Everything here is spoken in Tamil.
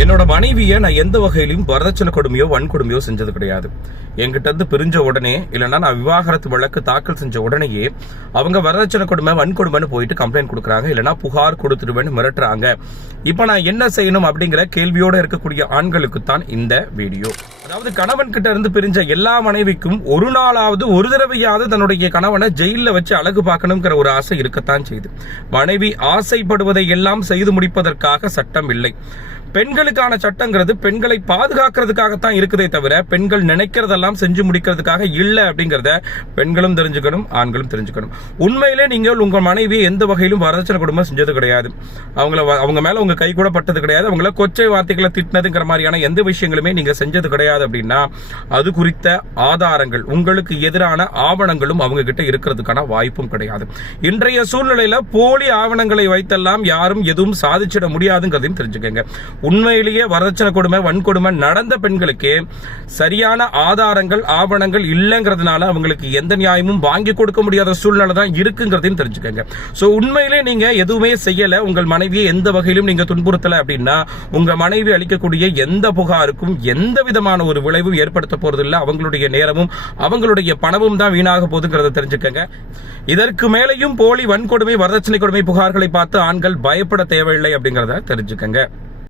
என்னோட மனைவியை நான் எந்த வகையிலும் வரதட்சணை கொடுமையோ வன்கொடுமையோ செஞ்சது கிடையாது. என்கிட்ட இருந்து பிரிஞ்ச உடனே இல்லைன்னா நான் விவாகரத்து வழக்கு தாக்கல் செஞ்ச உடனேயே அவங்க வரதட்சணை கொடுமை வன்கொடுமைன்னு போயிட்டு கம்ப்ளைண்ட் கொடுக்குறாங்க. இல்லைன்னா புகார் கொடுத்துடுவேன்னு மிரட்டுறாங்க. இப்போ நான் என்ன செய்யணும் அப்படிங்கிற கேள்வியோட இருக்கக்கூடிய ஆண்களுக்கு தான் இந்த வீடியோ. அதாவது கணவன் கிட்ட இருந்து பிரிஞ்ச எல்லா மனைவிக்கும் ஒரு நாளாவது ஒரு தடவையாவது தன்னுடைய கணவனை ஜெயில வச்சு அழகு பார்க்கணுங்கிற ஒரு ஆசை இருக்கத்தான் செய்யுது மனைவி ஆசைப்படுவதை எல்லாம் செய்து முடிப்பதற்காக சட்டம் இல்லை. பெண்கள் பெண்களுக்கான சட்டங்கிறது பெண்களை பாதுகாக்கிறதுக்காகத்தான் இருக்குதே தவிர பெண்கள் நினைக்கிறதெல்லாம் செஞ்சு முடிக்கிறதுக்காக இல்லை அப்படிங்கிறத பெண்களும் தெரிஞ்சுக்கணும் ஆண்களும் தெரிஞ்சுக்கணும். உண்மையிலே நீங்கள் உங்கள் மனைவியை எந்த வகையிலும் வரதட்சணை குடும்பம் செஞ்சது கிடையாது. அவங்கள அவங்க மேல உங்க கை கூட பட்டது கிடையாது. அவங்கள கொச்சை வார்த்தைகளை திட்டினதுங்கிற மாதிரியான எந்த விஷயங்களுமே நீங்க செஞ்சது கிடையாது அப்படின்னா அது குறித்த ஆதாரங்கள் உங்களுக்கு எதிரான ஆவணங்களும் அவங்க கிட்ட இருக்கிறதுக்கான வாய்ப்பும் கிடையாது. இன்றைய சூழ்நிலையில போலி ஆவணங்களை வைத்தெல்லாம் யாரும் எதுவும் சாதிச்சிட முடியாதுங்கிறதையும் தெரிஞ்சுக்கங்க. உண்மையிலேயே வரதட்சணை கொடுமை வன்கொடுமை நடந்த பெண்களுக்கு சரியான ஆதாரங்கள் ஆவணங்கள் இல்லைங்கிறதுனால அவங்களுக்கு எந்த நியாயமும் வாங்கி கொடுக்க முடியாத சூழ்நிலை தான் இருக்குங்கிறதையும் தெரிஞ்சுக்கோங்க. ஸோ உண்மையிலே நீங்க எதுவுமே செய்யல உங்கள் மனைவியை எந்த வகையிலும் நீங்க துன்புறுத்தல அப்படின்னா உங்க மனைவி அளிக்கக்கூடிய எந்த புகாருக்கும் எந்த விதமான ஒரு விளைவும் ஏற்படுத்த போறது அவங்களுடைய நேரமும் அவங்களுடைய பணமும் தான் வீணாக போகுதுங்கிறத தெரிஞ்சுக்கங்க. இதற்கு மேலையும் போலி வன்கொடுமை வரதட்சணை கொடுமை புகார்களை பார்த்து ஆண்கள் பயப்பட தேவையில்லை அப்படிங்கிறத தெரிஞ்சுக்கங்க.